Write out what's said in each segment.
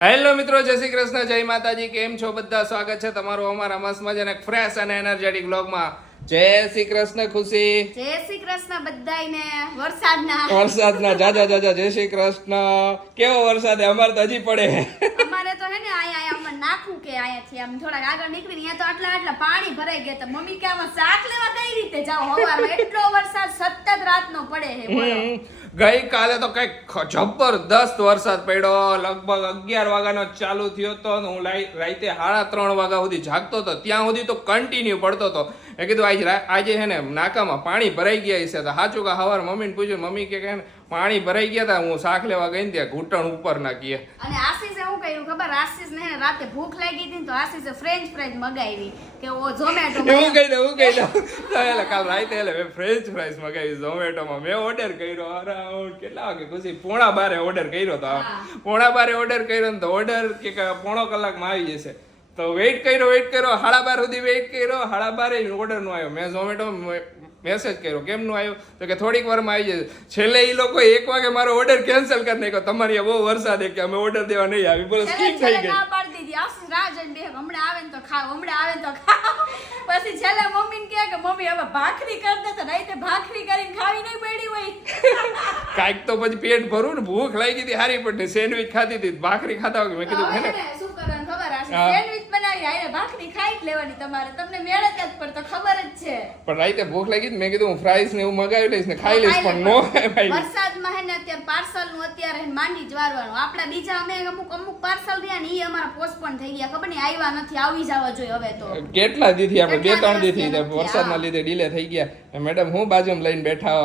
Hello મિત્રો, જય શ્રી કૃષ્ણ, જય માતાજી. કેમ છો બધા? સ્વાગત છે તમારું અમારા મસ્ત મજાના ફ્રેશ અને એનર્જેટિક બ્લોગમાં. જય શ્રી કૃષ્ણ ખુશી. જય શ્રી કૃષ્ણ બધાયને. વરસાદના જાજા જય શ્રી કૃષ્ણ. કેવો વરસાદ? અમારે તો હજી પડે. અમારે તો હે ને આયા અમે નાખું કે આયાથી આમ થોડાક આગળ નીકળીને અહીંયા તો આટલા પાણી ભરાઈ ગયા. તો મમ્મી કે આમાં શાક લેવા કઈ રીતે જાવ? હવારમાં એટલો વરસાદ સતત રાતનો પડે છે. બોલો. ગઈકાલે તો કઈક જબરદસ્ત વરસાદ પડ્યો. લગભગ 11 વાગ્યાનો ચાલુ થયો હતો. હું રાતે 3:30 વાગ્યા સુધી જાગતો હતો. ત્યાં સુધી તો કન્ટિન્યુ પડતો હતો. એ કીધું આજે છે ને નાકામાં પાણી ભરાઈ ગયા છે. તો સાચું કે સવારે મમ્મીને પૂછ્યું, મમ્મી કે પાણી ભરાઈ ગયા હતા. હું શાક લેવા ગઈ ને ત્યાં ઘૂંટણ ઉપર નાખીએ. અને આશીષે શું કર્યું ખબર? આશીષ ને રાતે ભૂખ લાગી હતી તો આશીષે ફ્રેન્ચ ફ્રાઈઝ મગાવી કે ઓ ઝોમેટો. હું કહી દઉં કાલ રાતે ફ્રેન્ચ ફ્રાઈઝ મગાવી ઝોમેટોમાં. મેં ઓર્ડર કર્યો અરાઉન્ડ કેટલા વાગે ખુશી? 11:30 ઓર્ડર કર્યો હતો. 11:30 ઓર્ડર કર્યો ને તો ઓર્ડર કે પોણો કલાકમાં આવી જશે. તો વેઇટ કર્યો 12:30 સુધી વેઇટ કર્યો. 12:30 ઓર્ડર નો આવ્યો. મેં ઝોમેટો મેસેજ કર્યો, કેમ નું આવ્યો? તો કે થોડીક વારમાં આવી જશે. છેલ્લે એ લોકો 1 વાગે મારો ઓર્ડર કેન્સલ કરી નાખ્યો. તમારી બહુ વરસાદ કે અમે ઓર્ડર દેવા નહીં આવી. બોલો સ્કીપ થઈ ગઈ. ના પાડી દીધી. આશીષ રાહ જોઈને બે હમણાં આવે ને તો ખાવ, હમણાં આવે ને તો ખાવ. પછી છેલ્લે મમ્મીને કહે કે મમ્મી હવે ભાખરી કર દે. તો રાતે ભાખરી કરીને ખાવી નહીં પડી હોય. કાંઈક તો પછી પેટ ભરું ને, ભૂખ લાગી હતી હારી પડે. સેન્ડવિચ ખાધી હતી, ભાખરી ખાતા હોય. મેં કીધું હે ને શું કરવાનું ખબર? આશીષ સેન્ડવિચ બનાવી આને ભાખરી ખાઈ જ લેવાની તમારે. તમને મેળ જ પર તો ખબર જ છે. પણ રાતે ભૂખ લાગી. મેં કીધું હું ફ્રાઈસ ને એવું મગાવી લઈશ ને ખાઈ લઈશ. પણ નો ભાઈ, વરસાદમાં હે ને અત્યારે પાર્સલ નું અત્યારે માંડી જ વારવાનું. આપડા બીજા અમે અમુક પાર્સલ રહ્યા ને ઈ અમારા પોસ્ટપોન થઈ ગયા. ખબર નહીં આવ્યા નથી. આવી જવા જોઈએ હવે તો. કેટલા દીથી આપણે 2-3 દીથી વરસાદના લીધે ડીલે થઈ ગયા. મેડમ હું બાજુમાં લઈને બેઠા.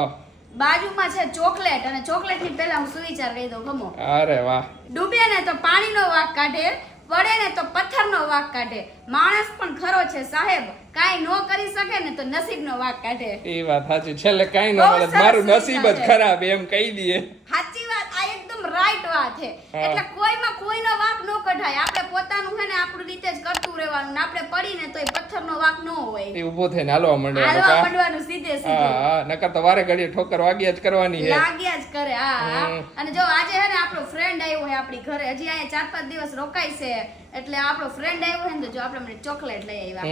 બાજુમાં છે ચોકલેટ, અને ચોકલેટ ની પહેલા હું સુવિચાર કહી દઉં. ગમો અરે વાહ. ડૂબે ને તો પાણીનો વાંક કાઢે, પડે ને તો પથ્થરનો વાંક કાઢે. માણસ પણ ખરો છે સાહેબ, કાઈ નો કરી શકે ને તો નસીબનો વાંક કાઢે. એ વાત સાચી. છેલ્લે કાઈ ન મળે, મારું નસીબ જ ખરાબ એમ કહી દઈએ. સાચી વાત. આ એકદમ રાઈટ વાત છે. એટલે કોઈમાં કોઈનો વાંક નો કઢાય. આપણે પોતાનું હે ને આપણું રીતે જ કરતું રહેવાનું. ને આપણે પડીને તોય પથ્થરનો વાંક ન હોય. એ ઊભો થઈને હાલવા માંડે. હાલવા માંડવાનું સીધે સીધું. હા, નકર તો વારે ઘડીએ ઠોકર વાગ્યા જ કરવાની છે. લાગ્યા જ કરે. હા. અને જો આજે હે ને આપણો ફ્રેન્ડ આવ્યો છે આપણી ઘરે. હજી અહીંયા 4-5 દિવસ રોકાય છે. એટલે આપણો ફ્રેન્ડ આવ્યો છે ને તો જો આપણે મને ચોકલેટ લઈ આવ્યા.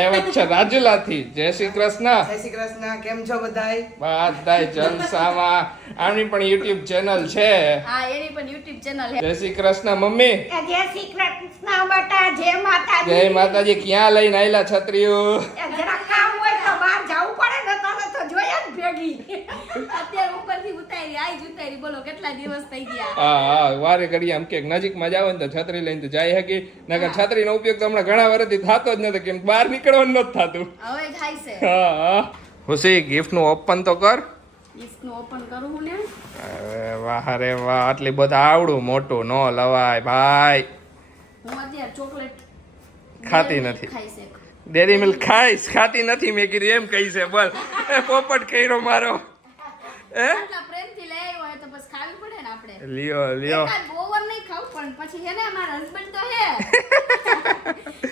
આવ્યા છે રાજુલાથી. જય શ્રી કૃષ્ણ. જય શ્રી કૃષ્ણ. કેમ છો બધાય? બધાય જલસામાં. આની પણ YouTube ચેનલ છે. હા, એની પણ YouTube ચેનલ છે. જય શ્રી કૃષ્ણ મમ્મી. જય શ્રી કૃષ્ણ બેટા. જય માતાજી. જય માતાજી. ક્યાં લઈને આયલા છત્રીઓ? જરા કામ હોય તો બહાર જવું પડે ને, તને તો જોઈએ જ ભેગી. અત્યારે ઉપરથી ઉતારી આઈ જ ઉતારી. બોલો કેટલા દિવસ થઈ ગયા. હા, વારે ઘડીએ આમ કે નજીકમાં જાવ ને તો છત્રી લઈને તો જાય હકી. નકર છત્રીનો ઉપયોગ તો હમણાં ઘણા વર્ષથી થતો જ નથી. કેમ બહાર નીકળવાનું નથી થતું. હવે થાય છે. હા. ખુશી, ગિફ્ટ નું ઓપન તો કર. લિસ્ટનું ઓપન કરું હું ને. અરે વાહ રે વાહ. આટલી બધા આવડું મોટું નો લવાય ભાઈ. હું અત્યારે ચોકલેટ ખાતી નથી. ખાઈ છે. ડેરી મિલ્ક ખાઈશ, ખાતી નથી. મેં કીધું એમ કહી છે. બોલ પોપટ કર્યો મારો. આટલા પ્રેમથી લઈ આવ્યો હોય તો બસ ખાવી પડે ને આપણે. લ્યો એકાદ ઓવર નહીં ખાવું પણ પછી હે ને મારા હસબન્ડ તો હે.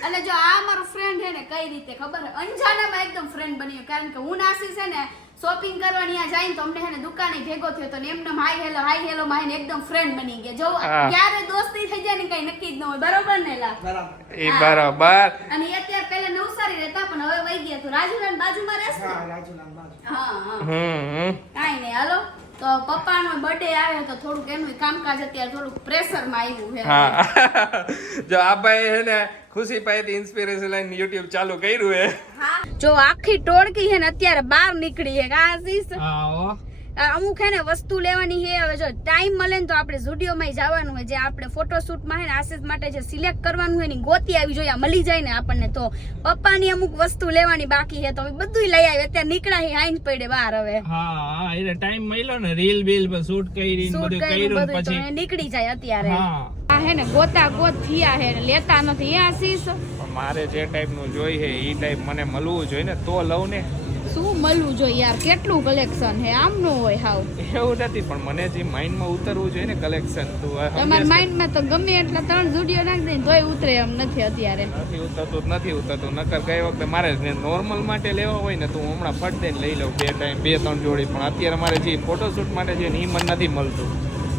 અને જો આ મારો ફ્રેન્ડ હે ને કઈ રીતે ખબર હે? અંજાનામાં એકદમ ફ્રેન્ડ બન્યો. કારણ કે હું નાસી છે ને શોપિંગ કરવા ત્યાં જાય ને તો અમને હે ને દુકાને ભેગો થયો તો ને એમને હાઈ હેલો માં એકદમ ફ્રેન્ડ બની ગયા. જો ક્યારે દોસ્તી થઈ જાય ને કઈ નક્કી જ ન હોય. બરોબર ને લા? બરાબર. એ બરાબર. અને એ અત્યારે પહેલા નવસારી રહેતા પણ હવે વહી ગયા. તો રાજુલાની બાજુમાં રહેશે. હા, રાજુલાલ બાજુ. હા. કાઈ નહીં. હાલો તો પપ્પાનો બર્થડે આવે તો થોડુંક એનું કામકાજ અત્યારે થોડુંક પ્રેશરમાં આવ્યું છે. હા. જો આ ભાઈ હે ને ખુશી પાસેથી ઇન્સ્પિરેશન લઈને YouTube ચાલુ કર્યું હે. જો આખી ટોળકી છે ને અત્યારે બહાર નીકળી છે. આશીષ હા. અમુક હે ને વસ્તુ લેવાની છે. હવે જો ટાઈમ મળે ને તો આપણે સ્ટુડિયોમાં જવાનું હોય. જે આપણે ફોટોશૂટમાં હે ને આશીષ માટે જે સિલેક્ટ કરવાનું હોય ને ગોતી આવી જોઈએ. મળી જાય ને આપણને. તો પપ્પાની અમુક વસ્તુ લેવાની બાકી છે તો બધું લઈ આવી. અત્યારે નીકળ્યા છે આઈન પડે બહાર. હવે હા, એટલે ટાઈમ મળ્યો ને રીલ બીલ પર શૂટ કરીને બધું કર્યું પછી નીકળી જાય અત્યારે. હા આ હે ને ગોતા ગોત થયા હે લેતા નથી. આશીષ મારે જે ટાઈપનું જોઈ છે એ ટાઈપ મને મળવું જોઈએ ને તો લઉં ને. શું મળવું જોઈએ યાર? કેટલું કલેક્શન હે. આમ નો હોય હાવ. એવું નથી પણ મને જે માઇન્ડમાં ઉતરવું જોઈએ ને કલેક્શન. તમારા માઇન્ડમાં તો ગમે એટલા 3 જુડિયો નાખી દે તોય ઉતરે એમ નથી અત્યારે. નથી ઉતરતું. નકર ગઈ વખતે મારે નોર્મલ માટે લેવા હોય ને તો હું હમણાં ફટ દઈને લઈ લઉં 2-3 જોડી. પણ અત્યારે મારે જે ફોટોશૂટ માટે છે ને એ મને નથી મળતું.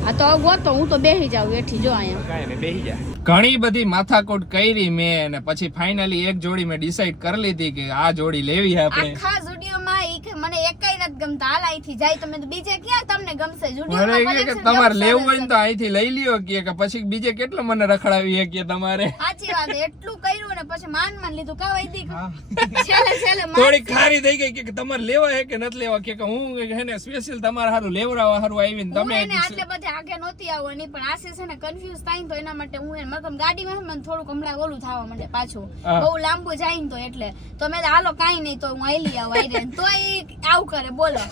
આ તો ગોતો હું તો બેહી જાઉં એઠી જો અહીંયા કાંઈ નહીં, બેહી જા. ઘણી બધી માથાકૂટ કરી મેં અને પછી ફાઇનલી એક જોડી મેં ડિસાઈડ કરી લીધી કે આ જોડી લેવી છે આપણે. આખા જુડિયોમાં ઈ કે મને એકેય નથી ગમતા, હાલ અહીંથી જાય તમે તો બીજે ક્યાં તમને ગમશે? મને જુડિયોમાં કે collection તમારે કેવું લેવું હોય સરસ ને તો અહીંથી લઈ લ્યો કે પછી બીજે કેટલો મને રખડાવી કે તમારે. સાચી વાત, એટલું કર્યું ને પછી માન લીધું કા વૈદી છેલ્લે થોડી ખારી થઈ ગઈ કે તમારે લેવા હે કે નથી લેવા કે હું હે ને સ્પેશિયલ તમારા હારું લેવરાવા હારું આવીને હું તમે એને આટલે બધે આગે નહોતી આવવાની પણ આશીષ છે ને કન્ફ્યુઝ થાય ને તો એના માટે હું એને મતલબ ગાડીમાં મને થોડુંક હમણાં ઓલું થવા માંડે પાછું હા. બહુ લાંબુ જાય ને તો એટલે તો મેં હાલો કાંઈ નહીં તો હું આયલી આવું આયરે તો આવું કરે બોલો.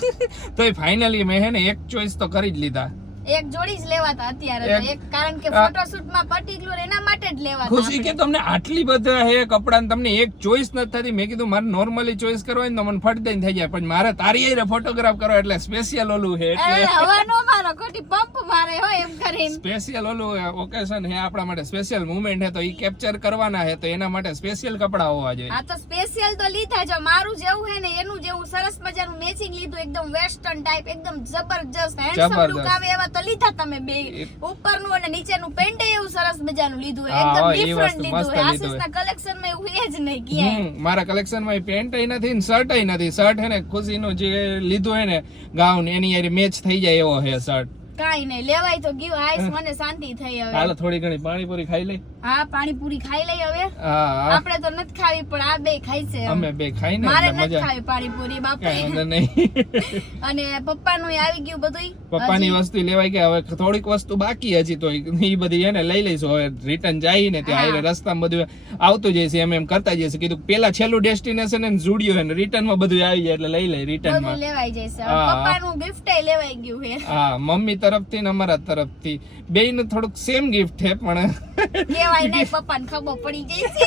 તો ફાઇનલી મેં હે ને એક ચોઈસ તો કરી જ લીધા. એક જોડી જ લેવાતા અત્યારે તો એક કારણ કે ફોટોશૂટમાં પર્ટિક્યુલર એના માટે જ લેવાતા ખુશી કે તમને આટલી બધા હે કપડા તમને એક ચોઈસ નથી થતી. મેં કીધું મારે નોર્મલી ચોઈસ કરવા હોય ને તો મને ફટ દઈને થઈ જાય પણ મારે તારી હારે ફોટોગ્રાફ કરો એટલે સ્પેશિયલ ઓલું હે અરે એટલે હવાનો મારો ખોટી પંપ મારે હોય એમ કરીને સ્પેશિયલ ઓલું ઓકેશન હે આપણા માટે સ્પેશિયલ મુવમેન્ટ હે તો ઈ કેપ્ચર કરવાના હે તો એના માટે સ્પેશિયલ કપડા હોવા જોઈએ. આ તો સ્પેશિયલ તો લીધા છે મારું જેવું હે ને એનું જેવું સરસ મજાનું મેચિંગ લીધું એકદમ વેસ્ટર્ન ટાઈપ એકદમ જબરજસ્ત હેન્ડસમ લુક આવે એવા તો લીધા તમે બે ઉપરનું અને નીચેનું પેન્ટ એવું સરસ મજાનું લીધું હે એકદમ એ ડિફરન્ટ વસ્તુ લીધું મસ્ત હે લીધું આશીષના કલેક્શનમાં એવું હે જ નહીં ક્યાંય. મારા કલેક્શનમાં પેન્ટ નથી ને શર્ટ નથી. શર્ટ હે ને ખુશીનું જે લીધું હે ને ગાઉન એની હારે મેચ થઈ જાય એવો હે શર્ટ. કાઈ નહીં લેવાય તો ગયું આઈસ મને શાંતિ થઈ હવે. હાલો થોડી ઘણી પાણીપુરી ખાઈ લઈ. હા પાણીપુરી ખાઈ લઈ હવે. હા આપણે તો નથી ખાવી પણ આ બે ખાઈ છે અમે બે ખાઈને મારે એટલે નથી મજા ખાવી પાણીપુરી બાપા. કાંઈ વાંધો નહીં. અને પપ્પાનું આવી ગયું બધું પપ્પાની વસ્તુ લેવાય કે હવે થોડીક વસ્તુ બાકી હજી તો ઈ બધી એને લઈ લઈશું. હવે રિટર્ન જાય ને ત્યાં હારે રસ્તામાં બધું આવતું જઈશે એમ કરતા જઈશે. કીધું પેલા છેલ્લું ડેસ્ટિનેશન એને જુડિયો હે ને રિટર્ન માં બધું આવી જાય એટલે લઈ લઈ રિટર્ન બધું માં. લેવાઈ જશે હા. પપ્પાનું ગિફ્ટ લેવાઈ ગયું હે હા મમ્મી તરફથી ને અમારા તરફથી બેયનું થોડુંક સેમ ગિફ્ટ છે પણ કેવાય નહીં પપ્પાને ખબર પડી જશે.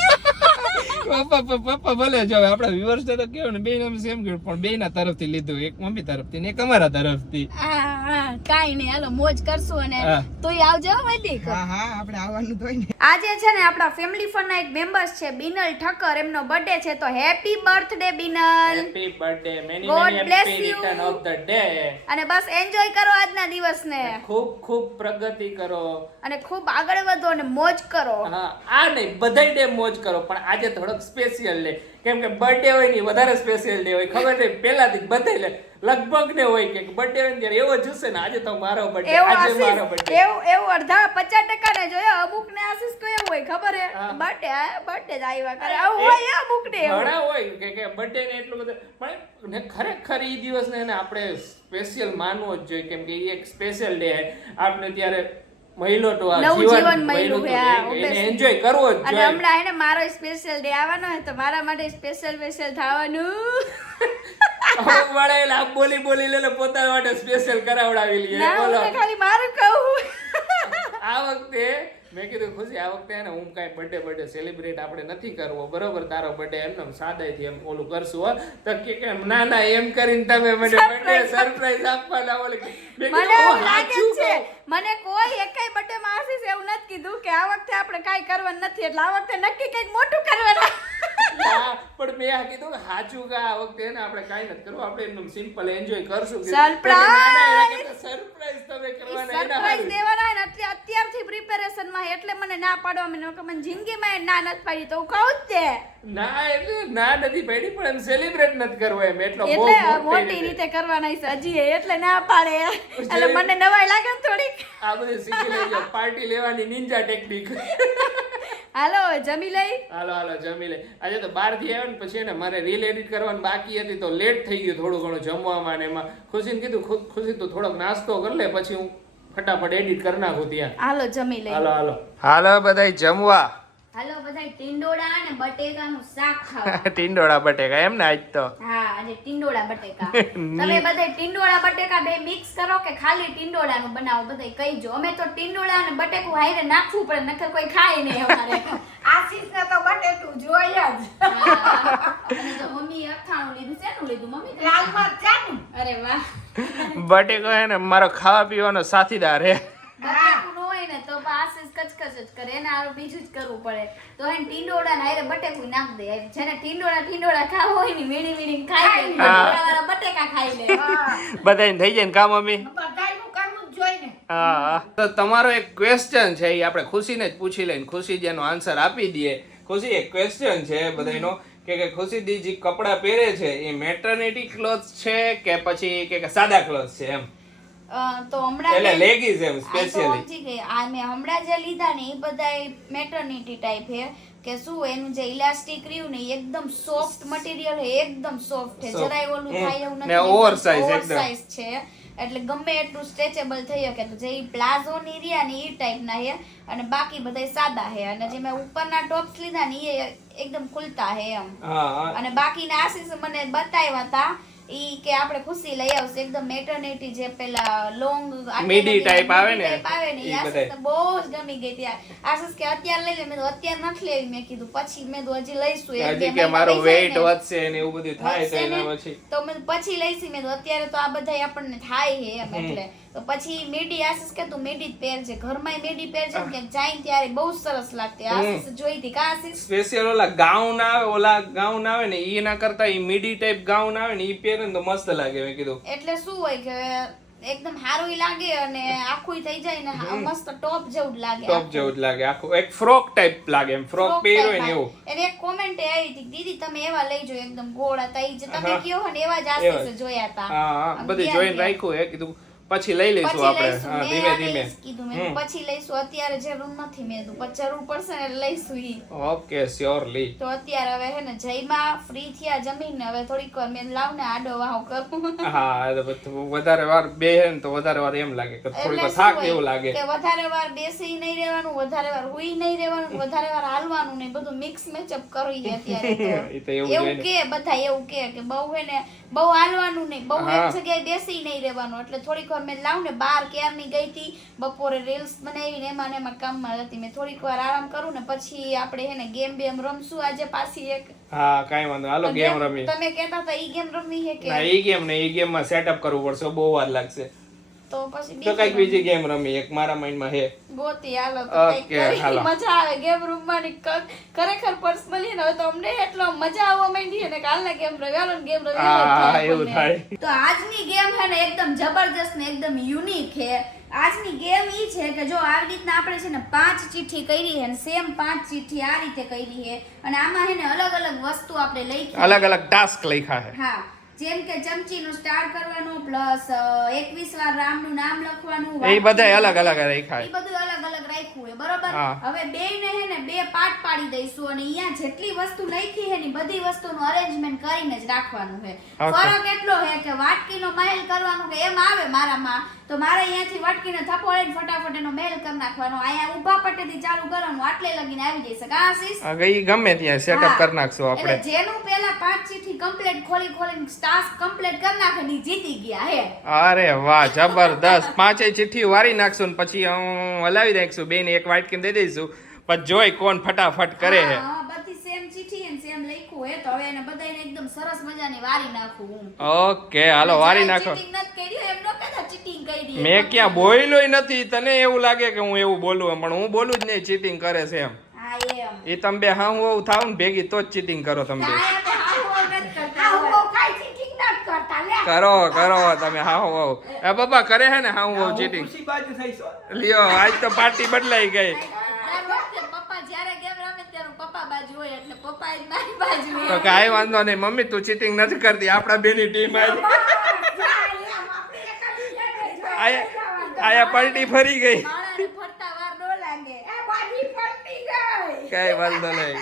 પપ્પા ભલે જો આપડા વ્યુઅર્સ તો કેવું ને બેયનું સેમ ગિફ્ટ પણ બેયના તરફથી લીધું. એક મમ્મી તરફથી ને એક અમારા તરફથી. હા કાઈ નહીં હાલો મોજ કરશું અને હા. તુંય આવજો વૈદિક. હા હા આપણે આવવાનું તો હોય ને. આજે છે ને આપણા ફેમિલી ફન ના એક મેમ્બર્સ છે બિનલ ઠક્કર એમનો બર્થડે છે તો happy birthday Binal. Happy birthday many God many bless happy you. Return of the day. અને બસ એન્જોય કરો આજના દિવસને ખૂબ ખૂબ પ્રગતિ કરો. અને ખૂબ આગળ વધો અને મોજ કરો. હા આ નહીં બધાય ડે મોજ કરો પણ આજે થોડોક સ્પેશિયલ ડે કેમ કે બર્થડે હોય ને વધારે સ્પેશિયલ ડે હોય ખબર છે પહેલાથી બધાય લે લગભગ ને હોય કે બર્થડે હોય ને ત્યારે એવો જશે ને આજે તો મારો બર્થડે એવું આજે મારો આશીષ બર્થડે. એવું અડધા 50% ને જોયો અમુક ને આશીષ તો એવું હોય ખબર હે હા. બર્થડે જ આવ્યા કરે આવું હોય અમુક ને એવું. ઘણા હોય કે બર્થડે ને એટલું બધું પણ ને ખરેખર ઈ દિવસને ને આપણે સ્પેશિયલ માનવો જ જોઈએ કેમ કે ઈ એક સ્પેશિયલ ડે આપણે ત્યારે મહિલો તો આ નવું જીવન મહિલો મળ્યું તો હે, હા, એને obviously. એન્જોય કરવો જ અને જોઈએ. હમણાં એને મારો સ્પેશિયલ ડે આવવાનો હે તો મારા માટે સ્પેશિયલ થવાનું. અમુક વાળા એટલે આમ બોલી લે પોતાના માટે સ્પેશિયલ કરાવડાવી લઈએ ના બોલો. હું તો ખાલી મારું કહું. આ વખતે મેં કીધું ખુશી આ વખતે ને હું કાંઈ બર્થડે સેલિબ્રેટ આપણે નથી કરવો બરોબર તારો બર્થડે એમ સાદાઈથી એમ ઓલું કરશું હો તો કે ના એમ કરીને તમે મને બર્થડે સરપ્રાઈઝ આપવાના ઓલી મેં મને કીધું, એવું "ઓ, લાગે સાચું છે કહું?" મને કોઈ એકેય બર્થડે માં આશીષ એવું નથી કીધું કે આ વખતે આપણે કાંઈ કરવાનું નથી એટલે આ વખતે નક્કી કંઈક મોટું કરવાનું. હા, પણ મેં આ કીધું કે સાચું કે આ વખતે ને આપણે કાંઈ નથી કરવું આપણે એમનું સિમ્પલ એન્જોય કરશું સરપ્રાઈઝ તમે કરવાના એના સરપ્રાઈઝ હારું. દેવાના ને એટલે અત્યારથી પ્રિપેરેશન માં એટલે મને ના પાડવા મને જિંદગીમાં ના નથી પાડી તો હું કહું જ તે ના એટલે ના નથી પડી પણ એમ સેલિબ્રેટ નથી કરવો એમ એટલો બહુ એટલે મોટી મોટી રીતે કરવાના છે હજી એટલે ના પાડે એટલે મને નવાઈ લાગે ને થોડીક. આ બધી શીખી લેજો પાર્ટી લેવાની નિંજા ટેકનિક. હાલો હવે જમી લઈ. હાલો જમી લે. આજે તો બહાર થી આવ્યો ને પછી એને મારે રીલ એડિટ કરવાની બાકી હતી તો લેટ થઈ ગયું થોડું ઘણું જમવામાં ને એમાં ખુશીને કીધું ખુશી તું થોડોક નાસ્તો કરી લે પછી હું ફટાફટ એડિટ કરી નાખું ત્યાં. હાલો જમી લઈ. હાલો બધાય જમવા. હાલો બધાય ટીંડોળા અને બટેકાનું શાક ખાવા. ટીંડોળા બટેકા એમ ને આજ તો. હા આજે ટીંડોળા બટેકા. તમે બધાય ટીંડોળા બટેકા બે મિક્સ કરો કે ખાલી ટીંડોળાનું બનાવો બધાય કહીજો. અમે તો ટીંડોળા અને બટેકું હાઈરે નાખવું પડે નકર કોઈ ખાય નહીં અમારે. આશીષને તો બટેટું જોઈએ જ. અને જો મમ્મીએ અથાણું લીધું શેનું લીધું મમ્મી? લાલ મરચાંનું. અરે વાહ. બટેકો હે ને મારો ખાવા પીવાનો સાથીદાર હે. બટેકું ન હોય ને તો આશીષ કચકચ જ કરે એને હારું બીજું જ કરવું પડે તો એને ટીંડોળા ને હારે બટેકું નાખ દે જેને ટીંડોળા ખાવા હોય ને વીણી ખાઈ લે બટેકા વાળા બટેકા ખાઈ લે. બધાને થઈ જાય ને કા મમ્મી? બધાયનું કરવું જ જોઈએ ને. હા તો તમારો એક ક્વેશ્ચન છે એ આપણે ખુશીને જ પૂછી લઈને ખુશી જેનો આન્સર આપી દઈએ. ખુશી એક ક્વેશ્ચન છે બધાનો કે ખુશી દી જે કપડાં પહેરે છે એ મેટર્નિટી ક્લોથ છે કે પછી કે સાદા ક્લોથ છે એમ? તો હમણાં એટલે લેગીઝ એમ આ તો સ્પેશિયલી. સમજી ગઈ. આ મેં હમણાં જે લીધા ને એ બધા મેટર્નિટી ટાઈપ છે કે શું એનું જે ઇલાસ્ટિક રહ્યું ને એ એકદમ સોફ્ટ મટીરીયલ છે, એકદમ સોફ્ટ છે, Soft. જરાય ઓલું થાય એવું ને નથી, oversize એકદમ. oversize છે એટલે ગમે એટલું સ્ટ્રેચેબલ થઈ શકે. તો જે પ્લાઝો ની રહ્યા ને એ ટાઈપના છે અને બાકી બધા સાદા છે. અને જે મેં ઉપરના ટોપ્સ લીધા ને એ એકદમ ખુલતા છે એમ. હા અને બાકીના આશીષ મને બતાવ્યા હતા ઈ કે આપણે ખુશી લઈ આવશે એકદમ મેટર્નિટી જે પેલા લોંગ Midi type આવે ને, ઈ ઈ આશીષ બધાય. બહુ જ ગમી ગઈ ત્યાં. આશીષ કે અત્યારે લઈ લે. મેં કીધું અત્યારે નથી લેવી. મેં કીધું પછી મેં કીધું હજી લઈશું એક હજી બે કે મહિના મારું થઈ જાય વેઇટ ને. વધશે ને એવું બધું થાય તો વધશે એના ને, પછી તો મેં પછી લઈશી. મેં કીધું અત્યારે તો આ બધાય આપણને થાય છે એમ એટલે તો પછી મીડી આશીષ કે તું મીડી જ પહેરજે ઘરમાં મીડી પહેરજે ને કે જાય ત્યારે બહુ સરસ લાગતી. આશીષ જોઈ હતી કા આશીષ? સ્પેશિયલ ઓલા ગાઉન આવે ને ઈ ના કરતા ઈ મિડી ટાઈપ ગાઉન આવે ને ઈ પહેરે ને તો મસ્ત લાગે. મેં કીધું એટલે શું હોય કે એકદમ સારું લાગે અને આખું થઈ જાય ને મસ્ત ટોપ જેવું જ લાગે. ટોપ જેવું જ લાગે આખું એક ફ્રોક ટાઈપ લાગે એમ ફ્રોક પહેર્યો હોય ને એવું. એને એક કોમેન્ટ આવી હતી દીદી તમે એવા લઈ જો એકદમ ગોળ હતા ઈ જે તમે હા. કયો હો ને એવા જ એવા આશીષે જોયા હતા. હા બધું ગયા જોઈને ગયા. રાખ્યું હે કીધું પછી લઈ લઈશું પછી આપણે. લઈશું. હા મેં ધીમે આને ધીમે. ઈ જ કીધું મેં કીધું પછી લઈશું અત્યારે જરૂર નથી. મેં કીધું પછી જરૂર પડશે ને એટલે લઈશું ઈ. Okay surely. તો અત્યારે હવે હે ને જયમાં ફ્રી થયા જમીને હવે થોડીક વાર મેં લાવ ને આડો વાહો કરું. હા તો બધું વધારે વાર બેહે ને તો વધારે વાર એમ લાગે કે થોડીક એટલે વાર થાક શું હોય એવું લાગે. કે વધારે વાર બેસી નહીં રહેવાનું, વધારે વાર હુઈ નહીં રહેવાનું, વધારે વાર હાલવાનું નહીં, બધું મિક્સ મેચઅપ કરવી છે અત્યારે ઈ તો તો. એવું જ હોય એવું ને. કે બધા એવું કે બહુ હે ને બહુ હાલવાનું નહીં, બહુ હા. એક જગ્યાએ બેસી નહીં રહેવાનું. એટલે થોડીક વાર મેં લાવ ને બહાર ક્યારની ગઈ હતી બપોરે રીલ્સ બનાવીને એમાં ને એમાં કામમાં હતી. મેં થોડીક વાર આરામ કરું ને પછી આપણે હે ને ગેમ બેમ રમશું આજે પાછી એક. હા કાંઈ વાંધો હાલો ગેમ રમી. તમે કહેતા હતા ઈ ગેમ રમવી છે કે ના ઈ ગેમ ને ઈ ગેમ માં સેટઅપ કરવું પડશે બહુ વાર લાગશે. તો પછી તો કઈક બીજી ગેમ રમી એક મારા માઇન્ડ માં હે. ગોતી હાલો તો કંઈક Okay, કરી. હાલો. મજા આવે ગેમ રમવાની. ખરેખર પર્સનલી ને હવે તો અમને એટલો મજા આવવા માંડી છે ને કાલના ગેમ રમી હાલો ને ગેમ રમી હા એવું થાય. તો આજની ગેમ છે ને એકદમ જબરજસ્ત ને એકદમ યુનિક છે. આજની ગેમ ઈ છે કે જો આવી રીતના આપણે છે ને 5 ચિઠ્ઠી કરી છે ને સેમ 5 ચિઠ્ઠી આ રીતે કરી છે અને આમાં છે ને અલગ અલગ વસ્તુ આપણે લખી. અલગ અલગ ટાસ્ક લખ્યા છે. હા જેમ કે ચમચીનું સ્ટાર કરવાનું પ્લસ 21 વાર રામનું નામ લખવાનું. એ બધાય અલગ અલગ રાખ્યા ઈ બધું અલગ અલગ રાખ્યું છે બરોબર. હા. હવે બેયને હે ને 2 પાર્ટ પાડી દઈશું અને અહીંયા જેટલી વસ્તુ લખી છે ને બધી વસ્તુનું અરેન્જમેન્ટ કરીને જ રાખવાનું છે. Okay. ફરક એટલો છે કે વાટકીનો મહેલ કરવાનું કે એમ આવે મારામાં તો મારે અહીંયાથી વાટકીને થપોડીને ફટાફટ એનો મહેલ કરી નાખવાનો. અહીંયા ઊભા પટેથી ચાલુ કરવાનું આટલે લગીને આવી જશે કા આશીષ? ગઈ ગમે ત્યાં સેટઅપ હા. કરી નાખશું આપણે. એટલે જેનું પેલા 5 ચિઠ્ઠી કમ્પ્લીટ ખોલીને ટાસ્ક કમ્પ્લીટ કરી નાખે ને ઈ જીતી ગયા હે. અરે વાહ જબરદસ્ત. 5 ચિઠ્ઠી વારી નાખશું ને પછી હલાવી નાખશું બેન એક વાટકી દઈ દઈશું પછી જોઈ કોણ ફટાફટ કરે છે. હા, બધી સેમ ચિઠ્ઠી અને સેમ લખ્યું હે તો હવે એને બધાને એકદમ સરસ મજાની વારી નાખું હું. ઓકે હાલો વારી નાખો. ચીટિંગ નથી કરી એમ ન કહેતા ચીટિંગ કરી. મેં ક્યાં બોલ્યોય નથી. તને એવું લાગે કે હું એવું બોલું એમ, પણ હું બોલું જ નહીં ચીટિંગ કરે છે એમ. હા એમ. એ તમે બે હા હું થાવ ને ભેગી તો જ ચીટિંગ કરો તમે બે. હા, એમ હાવ નથી કરતા. આવું બહુ કાંઈ cheating નથી કરતા લે. કરો તમે હા હું એ બાબા કરે છે ને હા હું ચીટિંગ. ખુશી બાજુ થઈશ હો. લ્યો આજ તો પાર્ટી બદલાઈ ગઈ. દર વખતે પપ્પા જ્યારે ગેમ રમે ત્યારે પપ્પા બાજુ હોય એટલે પપ્પા જ મારી બાજુ હોય. તો કાંઈ વાંધો નહીં મમ્મી તું ચીટિંગ નથી કરતી આપણા બેની ટીમ આવી. આયા પલટી ફરી ગઈ. માળાને ફરતા વાર ન લાગે. એ બાજી પલટી ગઈ. કઈ વાંધો નહીં.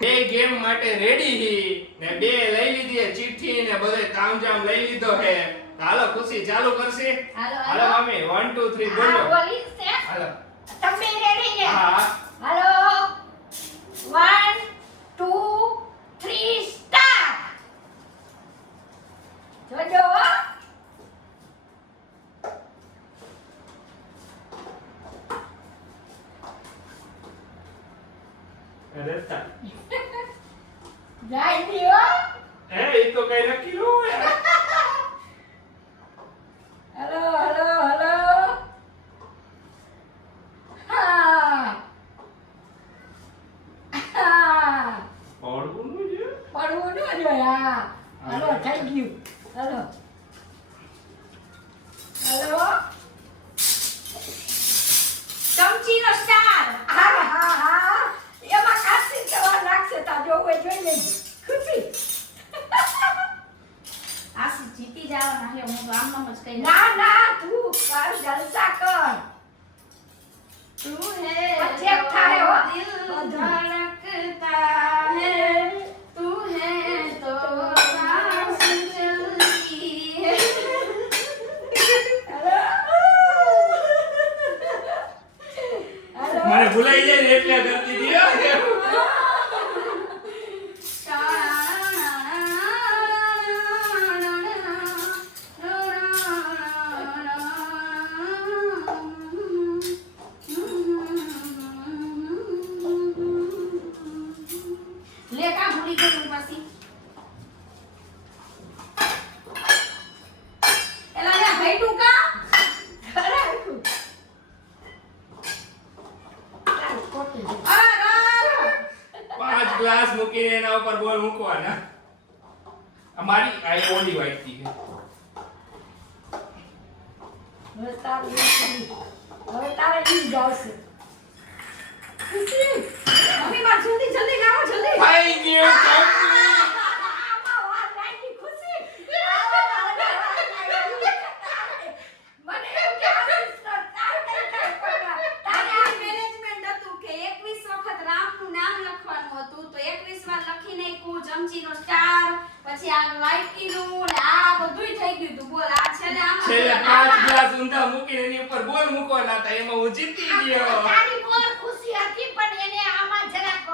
બે ગેમ માટે રેડી હી ને બે લઈ લીધી ચિઠ્ઠી ને બધે તામજામ લઈ લીધો હે. હાલો ખુશી ચાલુ કરશે. હાલો, હાલો હાલો. મમ્મી 1 2 3 હા, બોલો. બોલીશ તે. હાલો તમે ready ને? હા હાલો. 1 2 3 start. જોજો હો. અરે તા જાય ની હો. હે એ તો કઈ નક્કી ન હોય. Hello hello hello. હા. હા. પડવું ન જોઈએ. પડવું ન જોઈએ. હા. હલો થઈ ગયું. હલો. હલો. જઈને એટલે કરતી હતી હો. લે કા ભૂલી ગઈ હું પાછી એલા લે ભાઈ તું કા પાંચ ગ્લાસ મૂકીને એના ઉપર બોલ મૂકવાના. અમારી આ ઓલી વાટકી છે. હવે તારે ઈ જ આવશે. ખુશી, મમ્મી માર જલ્દી લાવો જલ્દી. ખાઈ ગયો ચોકલી. આમાં વાર લાગી ખુશી. મને એમ કે આવીશ તો તાર નહીં કાંઈ પડવા. તારે આ મેનેજમેન્ટ હતું કે 21 વખત રામનું નામ લખવાનું હતું તો 21 વાર લખી નાખ્યું ચમચીનો સ્ટાર પછી આ વાટકીનું ને આ બધુંય થઈ ગયું તું બોલ આ છેલ્લે આમાં છેલ્લે 5 ગ્લાસ ઊંધા મૂકીને એની ઉપર બોલ મૂકવાના હતા એમાં હું જીતી ગયો. તારી મોર ખુશી હતી પણ એને આમાં જરાક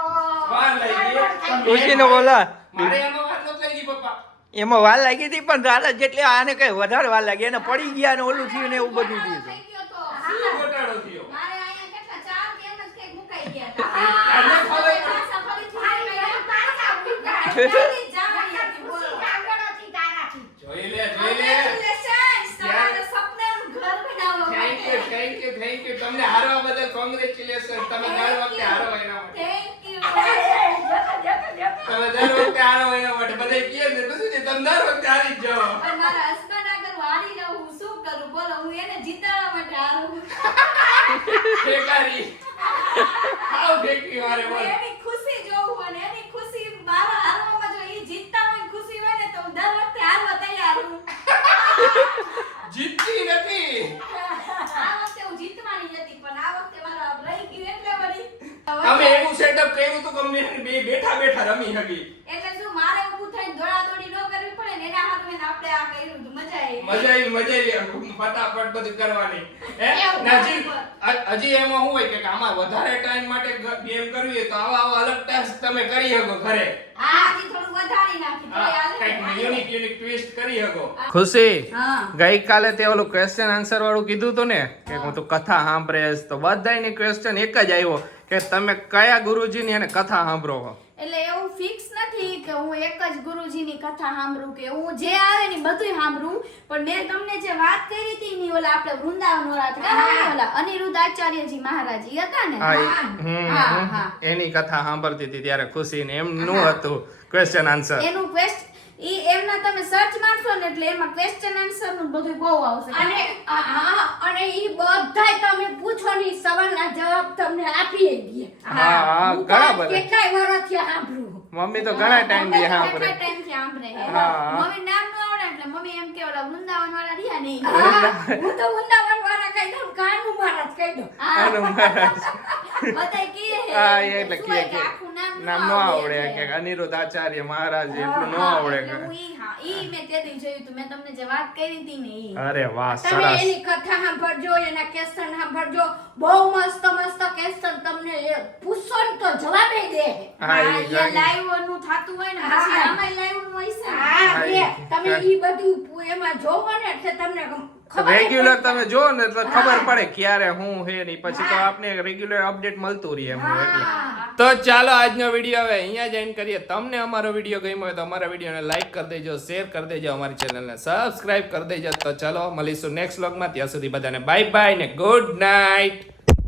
વાર લાગી. ખુશીનો બોલા મારે એમાં વાર નહોતી લાગી પપ્પા. એમાં વાર લાગી હતી પણ દાદા જેટલી આને કઈ વધારે વાર લાગી એને પડી ગયા ને ઓલું થયું ને એવું બધું થયું થઈ ગયો તો શું ઘટાડો થયો? મારે અહીંયા કેટલા 4 કેમ જ કંઈક મુકાઈ ગયા હતા આને ખબર પાછા ફરીથી તારી આવી બેન પાછા ઉભી જલ્દી જવાની હતી બોલો ખુશી આગળ હતી તારાથી. જોઈ લે. Congratulations, તમારા સપનાનું ઘર બનાવવા થેન્ક યુ તમને હારવા બદલ કોંગ્રેચ્યુલેશન. તમે દર વખતે હારો એના માટે. થેન્ક યુ તમે દર વખતે હારો એના માટે બધા કહે ને તો શું છે તમે દર વખતે હારી જ જાઓ. પણ મારા હસબન્ડ આગળ હું હારી જાઉં હું શું કરું બોલો હું એને જીતાડવા માટે હારું બેકારી. આવ ફેંકી મારે બોલ. એની ખુશી જોઉં અને એની ખુશી મારા હારવામાં જો ઈ જીતતા હોય ને ખુશી હોય ને તો હું દર વખતે હારવા તૈયાર હું જીતતી નથી. આ વખતે હું જીતવાની હતી પણ આ વખતે મારા રહી ગયું એટલે વળી અમે એવું સેટઅપ કર્યું તો કે બે બેઠા રમી હકી. એટલે શું મારે ઊભું થઈને દોડાદોડી ન કરવી પડે ને એના હાથે આપણે આ કર્યું તો મજા આવી મજા આવી ફટાફટ બધું કરવાની. હે ને હજી એમાં શું હોય કે આમાં વધારે ટાઈમ માટે ગેમ કરવી હોય તો આવા અલગ ટાસ્ક તમે કરી શકો ઘરે. હા હજી થોડું વધારી નાખી તો યાદ કંઈક યુનિક ટ્વિસ્ટ કરી શકો. ખુશી હા ગઈકાલે તે ઓલું ક્વેશ્ચન આન્સર વાળું કીધું તું ને કે હું તું કથા સાંભળેશ તો બધાયની ક્વેશ્ચન એક જ આવ્યો કે તમે કયા ગુરુજીની અને કથા સાંભળો છો. એટલે એવું ફિક્સ નથી કે હું એક જ ગુરુજીની કથા સાંભળું કે હું જે આવે ને બધુંય સાંભળું પણ મેં તમને જે વાત કરી હતી ની ઓલા આપણે વૃંદાવન વાળા હતા ઓલા અનિરુદ્ધ આચાર્યજી મહારાજ ઈ હતા ને હા, હા હા એની કથા સાંભળતી હતી ત્યારે ખુશીને એમનું હતું ક્વેશ્ચન આન્સર. એનું ક્વેશ્ચન ઈ એમના તમે સર્ચ મારશો ને એટલે એમાં ક્વેશ્ચન આન્સર નું બધું બહુ આવશે અને હા અને ઈ બધાય તમે પૂછો ની સવાલના જવાબ તમને આપી દે. હા, હું ઘણા તો બધા. કેટલાય વર્ષથી સાંભળું. મમ્મી તો ઘણા ટાઈમ થી સાંભળે. કેટલા ટાઈમથી સાંભળે છે. હા. મમ્મી નામ ન આવડે એટલે મમ્મી એમ કે ઓલા વૃંદાવન વાળા રહ્યા નહીં હા, હું તો વૃંદાવન વાળા કહી દઉં કાનુ મહારાજ કહી દઉં. આનું મહારાજ. બધાય કહે છે હા, એટલે એટલે શું કહે હોય કે આખું નામ ન આવડે કે અનિરુદ્ધ આચાર્ય મહારાજ એટલું ન હા, આવડે એટલે કે. હું ઈ મેં તે દી જોયું તું મેં તમને જે વાત કરી હતી ને ઈ અરે વાહ તમે સરસ. એની કથા સાંભળજો એના ક્વેશ્ચન સાંભળજો બહુ મસ્ત ક્વેશ્ચન તમને એ પૂછશો ને તો જવાબે દે. હા, ઈ એ જાણી. લાઈવ નું થાતું હોય ને હા. પછી આમાં લાઈવ નું હોય છે ને. હા હા, એ તમે ઈ બધું એમાં જોવો ને એટલે તમને ખબર રેગ્યુલર તમે જો ને તો ખબર પડે ક્યારે હું હે નહીં પછી તો આપને રેગ્યુલર અપડેટ મળતું રહે એમનું એટલે. તો ચાલો આજનો વિડીયો હવે અહીંયા જ એન્ડ કરીએ. તમને અમારો વિડીયો ગમ્યો હોય તો અમારા વિડીયોને લાઈક કરી દેજો, શેર કરી દેજો, અમારી ચેનલને સબસ્ક્રાઇબ કરી દેજો. તો ચાલો મળીશું નેક્સ્ટ વ્લોગમાં. ત્યાં સુધી બધાને બાય બાય ને ગુડ નાઇટ.